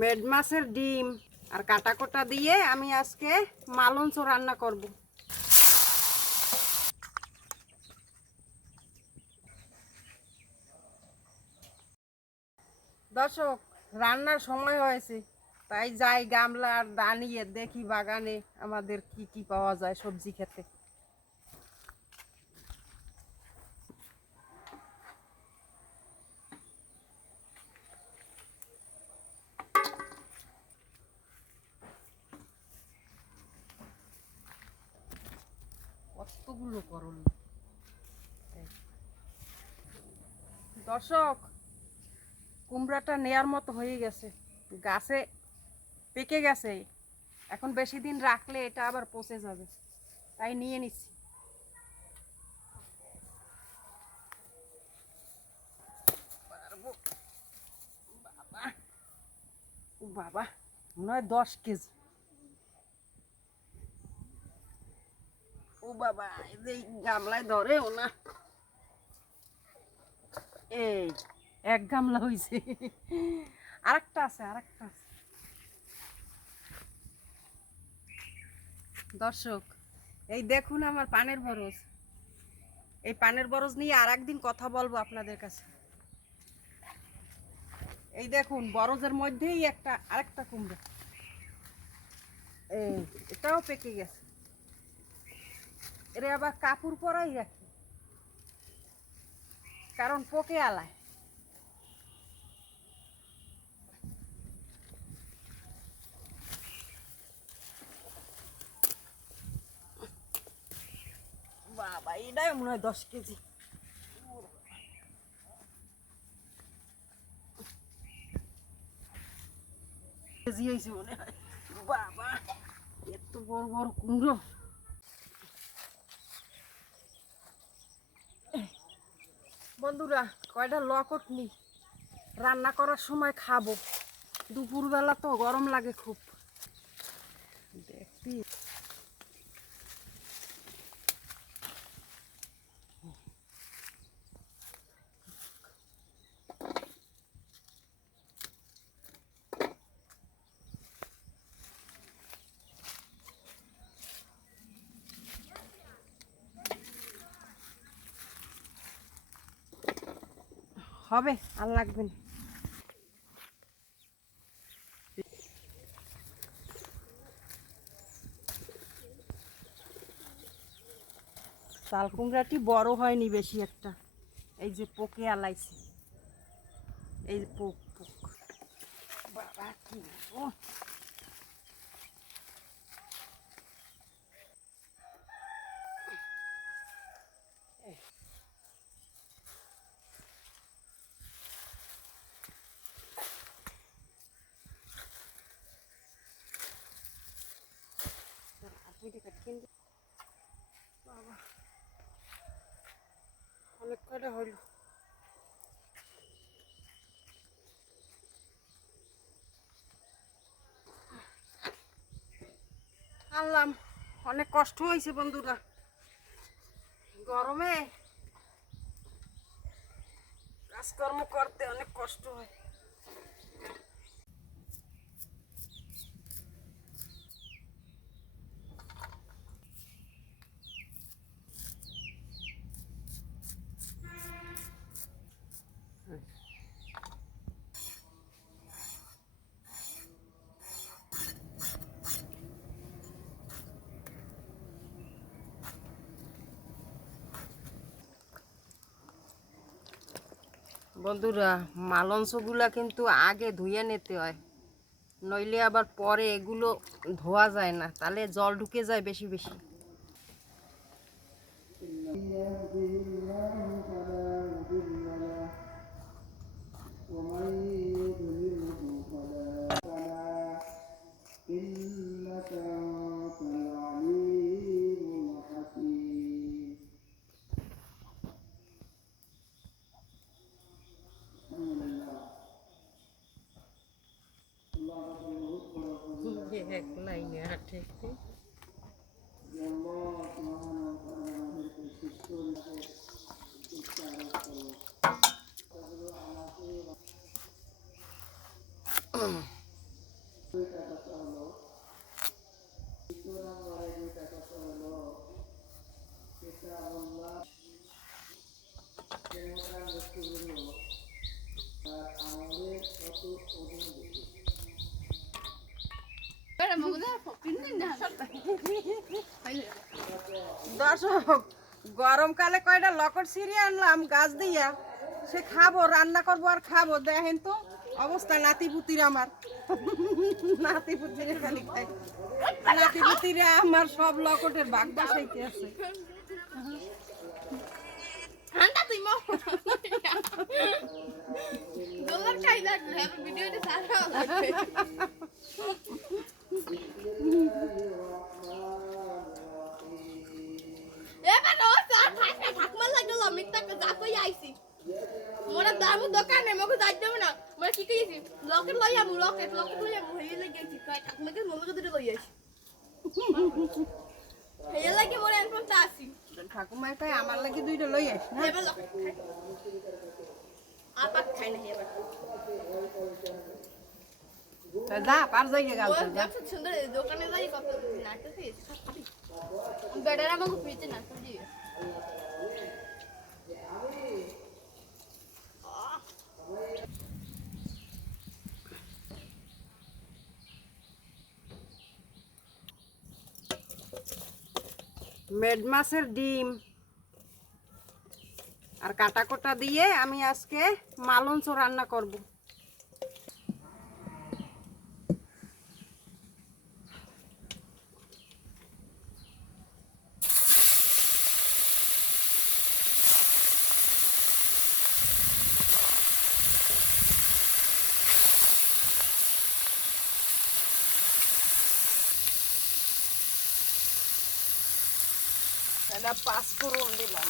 Made মাছের ডিম আর কাটা কোটা দিয়ে আমি আজকে মালঞ্চ রান্না করব। দর্শক, রান্নার সময় হয়েছে, তাই যাই গামলা আর দাঁড়িয়ে দেখি বাগানে আমাদের কি কি পাওয়া যায় সবজি খেতে। দর্শক, কুমড়াটা নেয়ার মতো হয়ে গেছে। গাছে পেকে গেছে। এখন বেশি দিন রাখলে এটা আবার পচে যাবে। তাই নিয়ে নিচ্ছি। বাবা, মনে হয় দশ কেজি। ও বাবা, এই গামলায় ধরেও না। এই, এক গামলা হয়েছে আরেকটা আছে আরেকটা আছে। দর্শক, এই দেখুন আমার পানের বরজ। এই পানের বরজ নিয়ে আর একদিন কথা বলব আপনাদের কাছে। এই দেখুন, বরজের মধ্যেই একটা, আরেকটা কুমড়া। এই, এটাও পেকে গেছে। এর আবার কাপড় পরাই রাখি কারণ পোকে আলায়। বাবা, এটাই মনে হয় দশ কেজি। কেজি হয়েছে মনে হয়। বাবা, এত বড় বড় কুমড়ো। বন্ধুরা কয়টা লকট নি? রান্না করার সময় খাব। দুপুরবেলা তো গরম লাগে খুব। হবে, আর লাগবে না। তাল কুমড়াটি বড় হয়নি বেশি একটা। এই যে পোকে আলাইছে। এই পোক পোক। বাবা কি? অনেক কটা আনলাম। অনেক কষ্ট হয়েছে বন্ধুরা। গরমে কাজকর্ম করতে অনেক কষ্ট হয়। বন্ধুরা, মালঞ্চগুলা কিন্তু আগে ধুয়ে নিতে হয়। নইলে আবার পরে এগুলো ধোয়া যায় না, তাহলে জল ঢুকে যায় বেশি বেশি। এক লাইনে হাঁটে Mm-hmm. দর্শক, গরমকালে কয়টা লকট সিরিয়ে আনলাম, গাছ দিয়া। সে খাব, রান্না করব আর খাব। দেখেন তো, অবস্থা নাতি নাতিপুতির আমার। নাতিপুতিরে খালি খাই। নাতিপুতিরা আমার সব লকটের ভাগ বাসাইতে আছে। ভিডিওটা সারা লাগবে এবার ও স্যার থাক না ঠাকমা লাগল আমি তাকে যাকই আইছি মোরা দামু দোকানে মকে যাই দেব না মোরা কি লকেট লই আমু লকেট লকেট লই আমু হেই লাগি কি কয় ঠাকমাকে মোকে দিতে লই আইছি হেই লাগি মোরা এনফর্ম তা আসি ঠাকুমায় কয় আমার লাগি দুইটা লই আস না এবার লকেট খাই। আপাত খাই না এবার যা পার যাইগে গাল ব্যবসা সুন্দর দোকানে যাই কত নাটকে বেডার আমাকে ফ্রিতে না করে মেড মাছের ডিম। আর কাটা কোটা দিয়ে আমি আজকে মালঞ্চ রান্না করব। এটা পাঁচ ফোড়ন দিলাম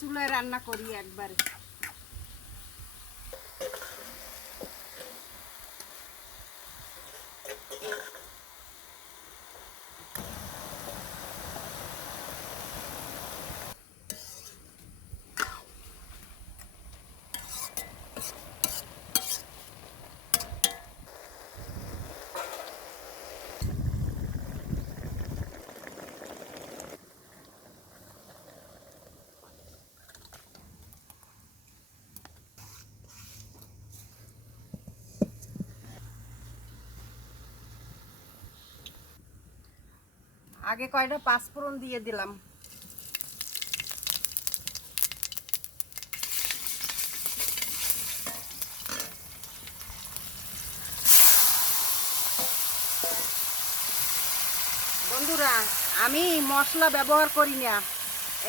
চুলায় রান্না করি একবারে। আগে কয়টা? পাঁচফোড়ন দিয়ে দিলাম। বন্ধুরা, আমি মশলা ব্যবহার করি না।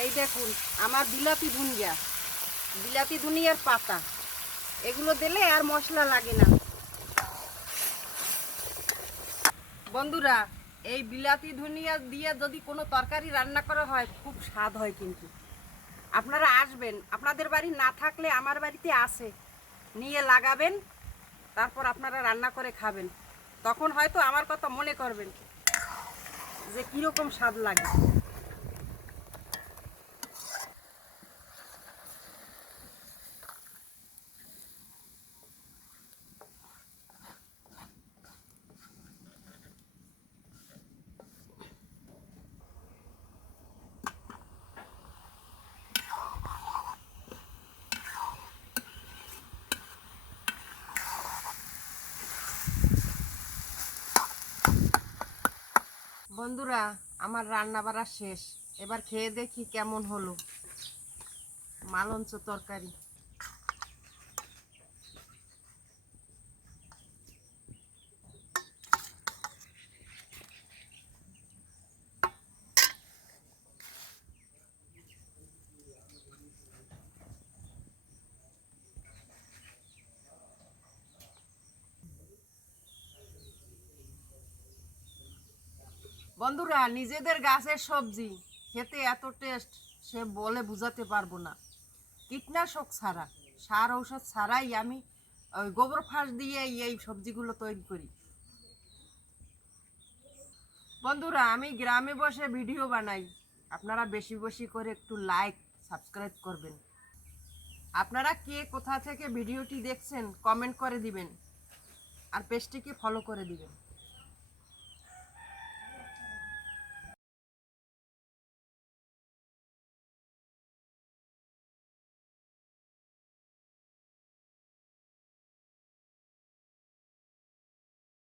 এই দেখুন, আমার বিলাতি ধুনিয়া বিলাতি ধুনিয়ার পাতা। এগুলো দিলে আর মশলা লাগে না। বন্ধুরা এই বিলাতি ধনিয়া দিয়ে যদি কোনো তরকারি রান্না করা হয়, খুব স্বাদ হয় কিন্তু। আপনারা আসবেন, আপনাদের বাড়ি না থাকলে আমার বাড়িতে আসে। নিয়ে লাগাবেন, তারপর আপনারা রান্না করে খাবেন। তখন হয়তো আমার কথা মনে করবেন যে কীরকম স্বাদ লাগে। বন্ধুরা আমার রান্না বাড়া শেষ। এবার খেয়ে দেখি কেমন হলো। মালঞ্চ তরকারি। বন্ধুরা, নিজেদের গাছের সবজি খেতে এত টেস্ট সে বলে বুঝাতে পারব না। কীটনাশক ছাড়া, সার ঔষধ ছাড়াই আমি ওই গোবর ফাঁস দিয়ে এই সবজিগুলো তৈরি করি। বন্ধুরা, আমি গ্রামে বসে ভিডিও বানাই। আপনারা বেশি বেশি করে একটু লাইক সাবস্ক্রাইব করবেন। আপনারা কে কোথা থেকে ভিডিওটি দেখছেন কমেন্ট করে দিবেন। আর পেজটিকে ফলো করে দিবেন।